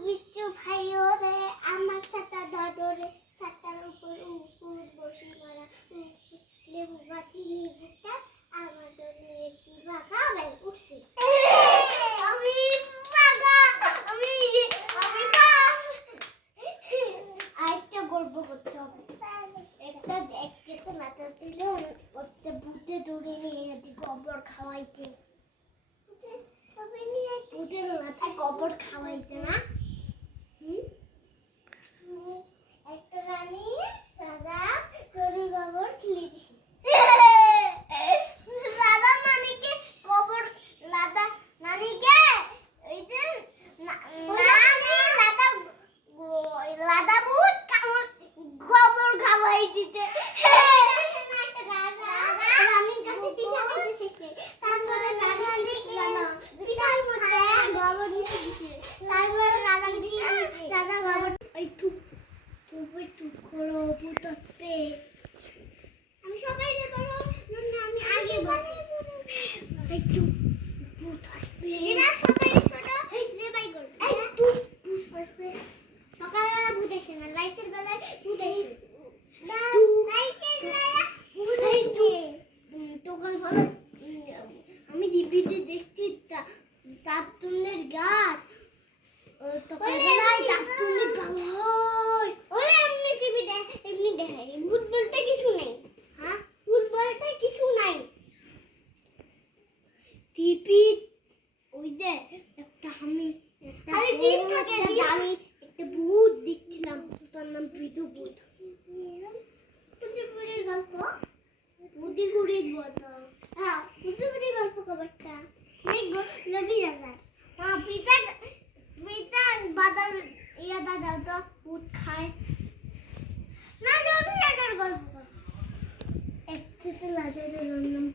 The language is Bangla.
বিচ্ছু ভাইও রে আমার ছাতা ধরে ছাতার উপর বসি মারা লেবু বাতি লেবুটা আমার জন্য একটি বাঘা বের উঠছে আমি বাঘা আমি আরেকটা গল্প করতে হবে একটা দেখতে তো লাতা ছিল ওটা ভূতে ধরে নিয়ে যেতে গোবর খাওয়াইতে ভূতের লাতা গোবর খাওয়াইতে না একটা রানী রাজা গরু গোবর খেলে দিছে রাজা নানিকে গোবর লাদা নানিকে ওই দিন নানি লাদা ভূত গোবর খাওয়াই দিতে রানীর কাছে পিঠা খাইতে চাইছে তারপরে রানী পিঠার মধ্যে গোবর মিশে দিছে তারপরে রাজা দিছে রাজা গোবর ওই তুই করো ভূত আসছে আমি সবাই রে বলো না আমি আগে বলি এই তুই ভূত আসবে এরা সবাই ছোট লেবাই করবে এই তুই ভূত আসবে সকালবেলা ভূত আসে না রাতের বেলায় ভূত আসে রাতের বেলা ভূত আসে তখন বলো আমি টিভিতে দেখছি তাপতুনের গাছ তখন বেলায় তাপতুনের ভালো হয় ওরে এমনি টিভি এমনি দেখায় ভূত বলতে কিছু নাই হ্যাঁ ভূত বলতে কিছু নাই টিভি ওই দে একটা আমি খালি টিভি থাকে আমি একটা ভূত দেখছিলাম তার নাম বিজু ভূত বুঝিপুরের গল্প বুদ্ধিগুড়ির গল্প হ্যাঁ বুদ্ধিগুড়ির গল্প কবরটা এই লবি দাদা হ্যাঁ পিতা বাদার ইয়া দাদা তো ভূত খায় না লবি দাদার গল্প একটু লাজের নাম